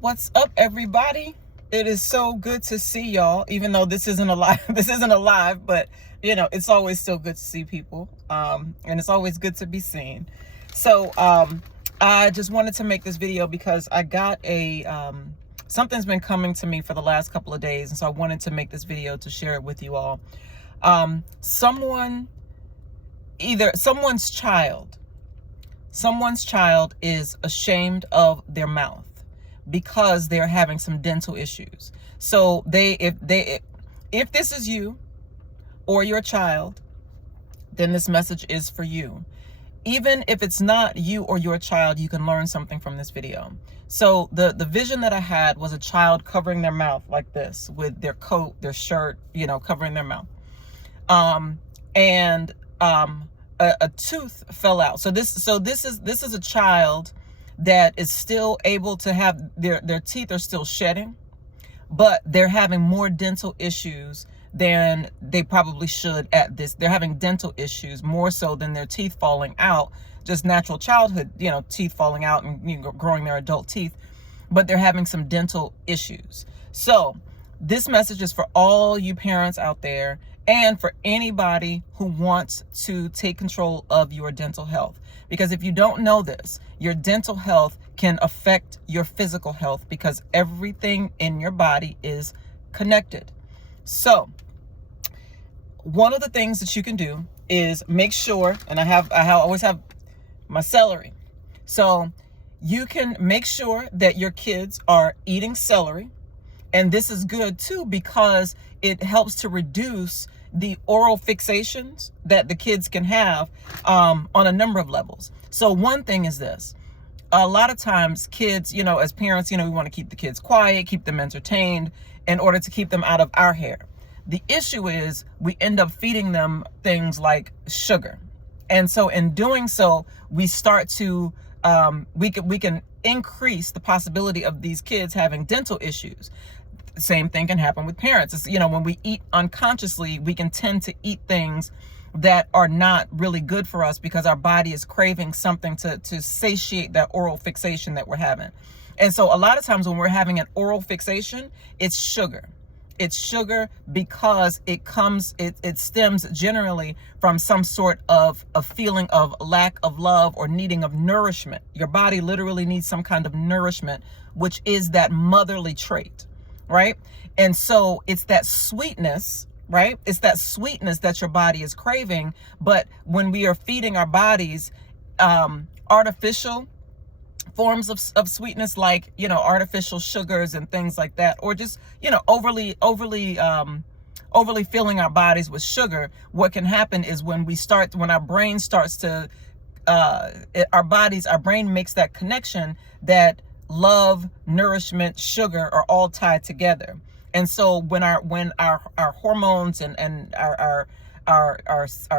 What's up, everybody? It is so good to see y'all, even though this isn't a live, but it's always still good to see people. And it's always good to be seen. So, I just wanted to make this video because I got something's been coming to me for the last couple of days. And so I wanted to make this video to share it with you all. Someone's child is ashamed of their mouth because they're having some dental issues. So if this is you or your child, then this message is for you. Even if it's not you or your child, you can learn something from this video. So the vision that I had was a child covering their mouth like this with their coat, their shirt, covering their mouth. A tooth fell out. So this is a child that is still able to have their teeth are still shedding, but they're having more dental issues than they probably should at this. They're having dental issues more so than their teeth falling out, just natural childhood, teeth falling out and growing their adult teeth, but they're having some dental issues. So this message is for all you parents out there and for anybody who wants to take control of your dental health. Because if you don't know this, your dental health can affect your physical health because everything in your body is connected. So one of the things that you can do is make sure, and I always have my celery. So you can make sure that your kids are eating celery. And this is good too, because it helps to reduce the oral fixations that the kids can have on a number of levels. So one thing is this: a lot of times kids, as parents, we want to keep the kids quiet, keep them entertained in order to keep them out of our hair. The issue is we end up feeding them things like sugar. And so in doing so, we start to, we can increase the possibility of these kids having dental issues. Same thing can happen with parents. It's, when we eat unconsciously, we can tend to eat things that are not really good for us because our body is craving something to satiate that oral fixation that we're having. And so a lot of times when we're having an oral fixation, it's sugar. It's sugar because it stems generally from some sort of a feeling of lack of love or needing of nourishment. Your body literally needs some kind of nourishment, which is that motherly trait. Right? And so it's that sweetness, right? It's that sweetness that your body is craving. But when we are feeding our bodies artificial forms of sweetness, like, artificial sugars and things like that, or just, overly filling our bodies with sugar, what can happen is when our brain starts to, our brain makes that connection that love, nourishment, sugar are all tied together. And so when our hormones and our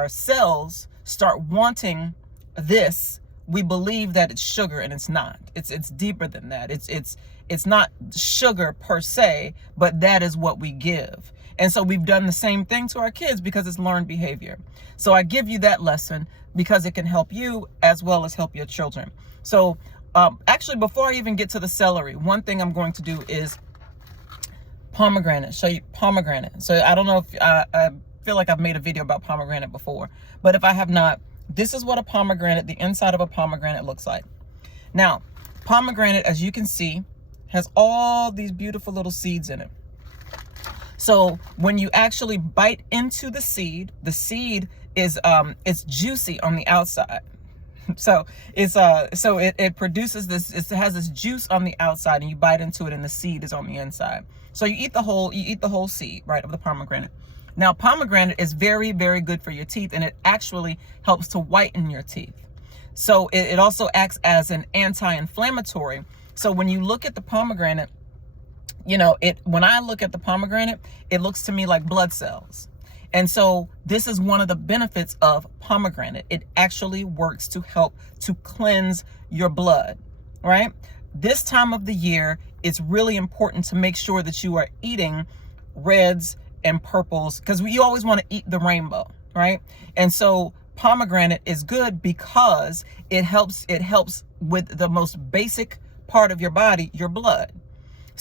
cells start wanting this, we believe that it's sugar, and it's not. It's deeper than that. It's not sugar per se, but that is what we give. And so we've done the same thing to our kids because it's learned behavior. So I give you that lesson because it can help you as well as help your children. So actually, before I even get to the celery, one thing I'm going to do is pomegranate, show you pomegranate. So I don't know if I feel like I've made a video about pomegranate before, but if I have not, this is what a pomegranate, the inside of a pomegranate looks like. Now, pomegranate, as you can see, has all these beautiful little seeds in it. So when you actually bite into the seed is it's juicy on the outside. So it produces this, it has this juice on the outside, and you bite into it and the seed is on the inside. So you eat the whole seed, right, of the pomegranate. Now, pomegranate is very, very good for your teeth, and it actually helps to whiten your teeth. So it also acts as an anti-inflammatory. So when you look at the pomegranate, when I look at the pomegranate, it looks to me like blood cells. And so this is one of the benefits of pomegranate. It actually works to help to cleanse your blood, right? This time of the year, it's really important to make sure that you are eating reds and purples, because you always want to eat the rainbow, right? And so pomegranate is good because it helps with the most basic part of your body, your blood.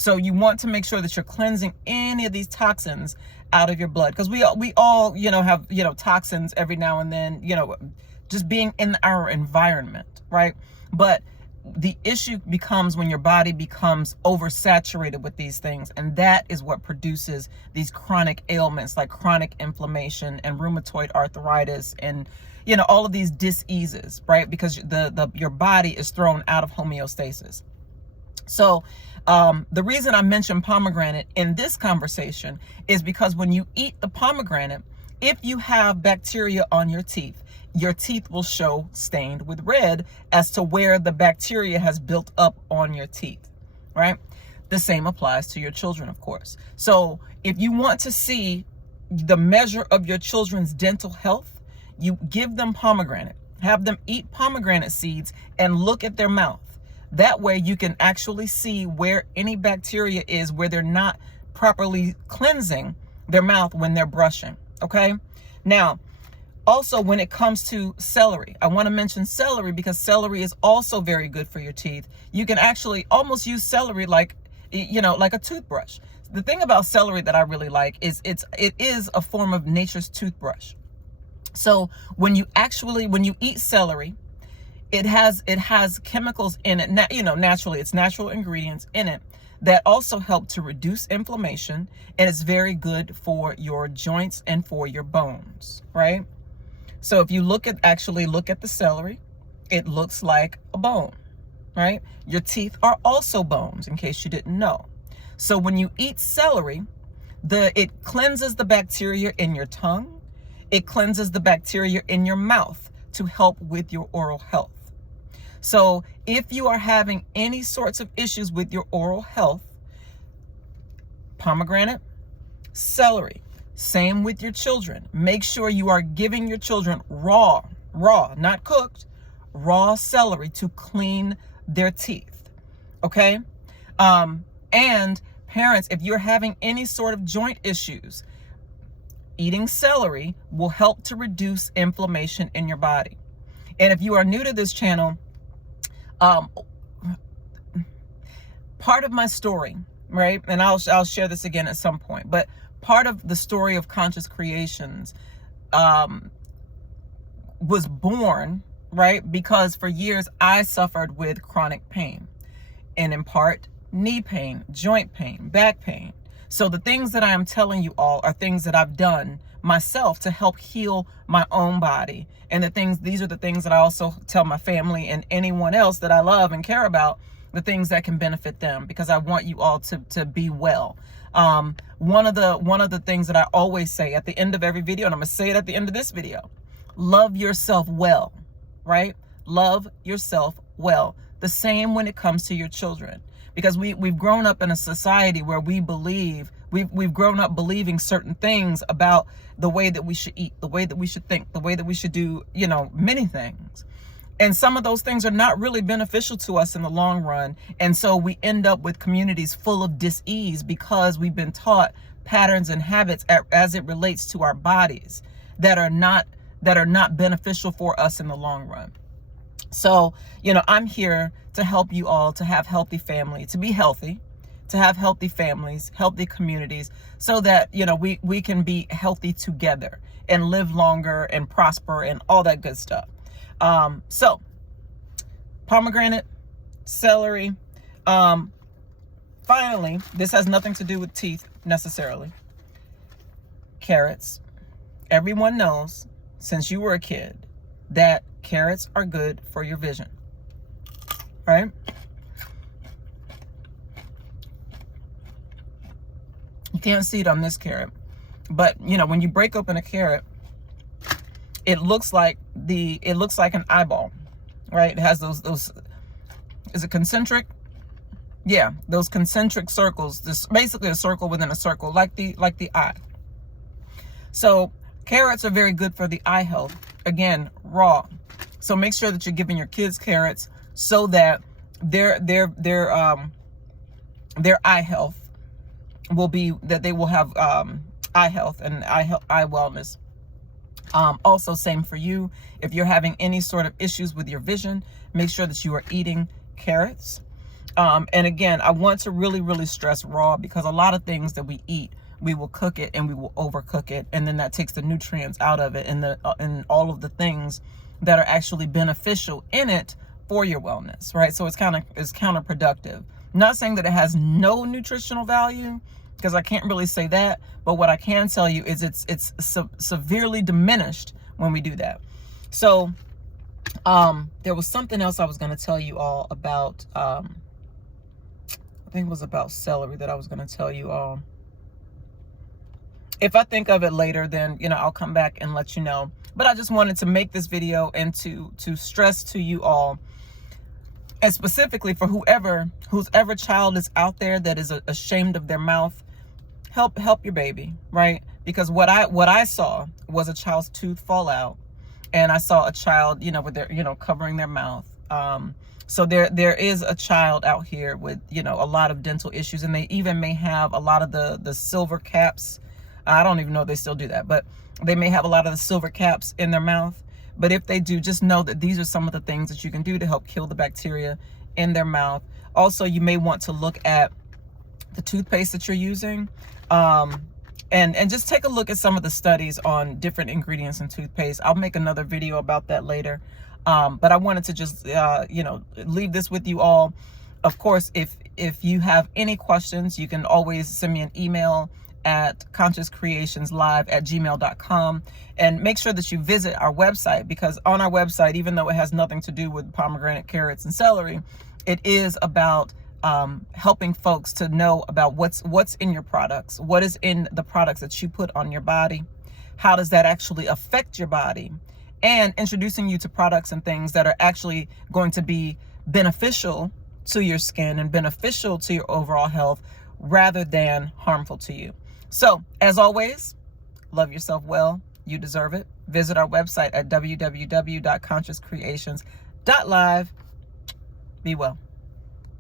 So you want to make sure that you're cleansing any of these toxins out of your blood, because we all, have, toxins every now and then, just being in our environment, right? But the issue becomes when your body becomes oversaturated with these things, and that is what produces these chronic ailments like chronic inflammation and rheumatoid arthritis and all of these diseases, right? Because your body is thrown out of homeostasis. So the reason I mentioned pomegranate in this conversation is because when you eat the pomegranate, if you have bacteria on your teeth will show stained with red as to where the bacteria has built up on your teeth, right? The same applies to your children, of course. So if you want to see the measure of your children's dental health, you give them pomegranate, have them eat pomegranate seeds and look at their mouth. That way you can actually see where any bacteria is, where they're not properly cleansing their mouth when they're brushing, okay? Now, also, when it comes to celery, I want to mention celery because celery is also very good for your teeth. You can actually almost use celery like a toothbrush. The thing about celery that I really like is it is a form of nature's toothbrush. So when you eat celery, it has chemicals in it, naturally, it's natural ingredients in it that also help to reduce inflammation, and it's very good for your joints and for your bones, right? So if you look at the celery, it looks like a bone, right? Your teeth are also bones, in case you didn't know. So when you eat celery, it cleanses the bacteria in your tongue. It cleanses the bacteria in your mouth to help with your oral health. So if you are having any sorts of issues with your oral health, pomegranate, celery, same with your children. Make sure you are giving your children raw, not cooked, raw celery to clean their teeth, okay? And parents, if you're having any sort of joint issues, eating celery will help to reduce inflammation in your body. And if you are new to this channel, part of my story, right? And I'll share this again at some point, but part of the story of Conscious Creations was born, right? Because for years I suffered with chronic pain, and in part knee pain, joint pain, back pain. So the things that I am telling you all are things that I've done myself to help heal my own body. And these are the things that I also tell my family and anyone else that I love and care about, the things that can benefit them, because I want you all to be well. One of the things that I always say at the end of every video, and I'm gonna say it at the end of this video, love yourself well, right? Love yourself well. The same when it comes to your children, because we've grown up in a society where we've grown up believing certain things about the way that we should eat, the way that we should think, the way that we should do, many things. And some of those things are not really beneficial to us in the long run. And so we end up with communities full of dis-ease because we've been taught patterns and habits as it relates to our bodies that are not beneficial for us in the long run. So, I'm here to help you all to have healthy family, to be healthy, to have healthy families, healthy communities, so that, we can be healthy together and live longer and prosper and all that good stuff. So pomegranate, celery. Finally, this has nothing to do with teeth necessarily. Carrots. Everyone knows, since you were a kid, that carrots are good for your vision, right? You can't see it on this carrot, but when you break open a carrot, it looks like an eyeball, right? It has those, is it concentric? Yeah, those concentric circles. This basically a circle within a circle, like the eye. So carrots are very good for the eye health. Again, raw. So make sure that you're giving your kids carrots so that their eye health will be, that they will have eye health and eye wellness. Also, same for you. If you're having any sort of issues with your vision, make sure that you are eating carrots. And again, I want to really, really stress raw, because a lot of things that we eat, we will cook it and we will overcook it, and then that takes the nutrients out of it, and and all of the things that are actually beneficial in it for your wellness, right? So it's counterproductive. Not saying that it has no nutritional value, because I can't really say that, but what I can tell you is it's severely diminished when we do that. So there was something else I was going to tell you all about. I think it was about celery that I was going to tell you all. If I think of it later, then, you know, I'll come back and let you know. But I just wanted to make this video and to stress to you all, and specifically for whose ever child is out there that is ashamed of their mouth, help your baby, right? Because what I saw was a child's tooth fall out, and I saw a child, you know, with their, you know, covering their mouth. So there is a child out here with, you know, a lot of dental issues, and they even may have a lot of the silver caps. I don't even know if they still do that, but they may have a lot of the silver caps in their mouth. But if they do, just know that these are some of the things that you can do to help kill the bacteria in their mouth. Also, you may want to look at the toothpaste that you're using, and just take a look at some of the studies on different ingredients in toothpaste. I'll make another video about that later. But I wanted to just, you know, leave this with you all. Of course, if you have any questions, you can always send me an email at consciouscreationslive@gmail.com, and make sure that you visit our website, because on our website, even though it has nothing to do with pomegranate, carrots, and celery, it is about helping folks to know about what's in your products, what is in the products that you put on your body, how does that actually affect your body, and introducing you to products and things that are actually going to be beneficial to your skin and beneficial to your overall health, rather than harmful to you. So, as always, love yourself well. You deserve it. Visit our website at www.consciouscreations.live. Be well.